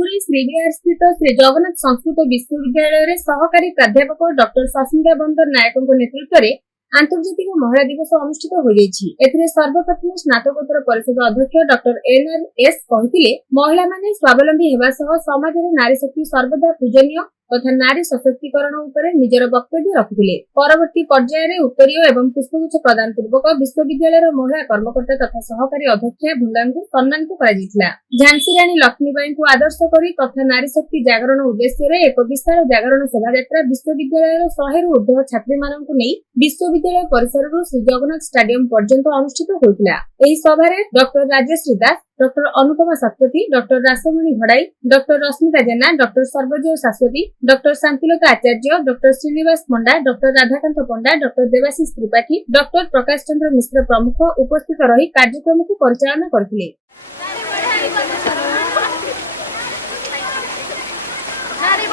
पुरी श्रीविहार स्थित श्री जगन्नाथ संस्कृत विश्वविद्यालय सहकारी प्राध्यापक डॉक्टर सस्मिता बंदर नायकों नेतृत्व में आंतर्जातिक महिला दिवस अनुष्ठित हो जाइछि। एथिरे सर्वप्रथम स्नातकोत्तर परिषद अध्यक्ष डॉक्टर एनआरएस कहिथिले महिला माने स्वावलंबी हेबा सह समाज रे नारी शक्ति सर्वदा पूजनीय तथा नारी सशक्तिकरण उपरे निजर वक्तव्य रखिथिले। परवर्ती पर्याय रे उत्तरीय एवं पुष्पगुच्छ प्रदान पूर्वक विश्वविद्यालय महिला कर्मकर्ता तथा सहकारी अध्यक्ष बृंदांगु सम्मानित करा जायतिला। झांसी रानी लक्ष्मीबाई को आदर्श करी तथा नारी शक्ति जागरण उद्देश्य रे एक विशाल जागरण शोभायात्रा विश्वविद्यालय 100 रु ऊर्ध्व छात्री माननकु नै विश्वविद्यालय परिसर रु श्री जगन्नाथ स्टेडियम पर्यंत अनुष्ठित होइतिला। एही सभा रे doctor Rajeshree Das, doctor Anupama Satpathy, doctor Rasmani Ghadai, doctor Rashmita Jena, doctor Sarvajay Shashwati, doctor Shantilata Acharya, doctor Srinivas Panda, doctor Radhakant Panda, doctor Debasish Tripathy, doctor Prakash Chandra Mishra प्रमुख उपस्थित रही कार्यक्रम को परिचालना करथिले। नारी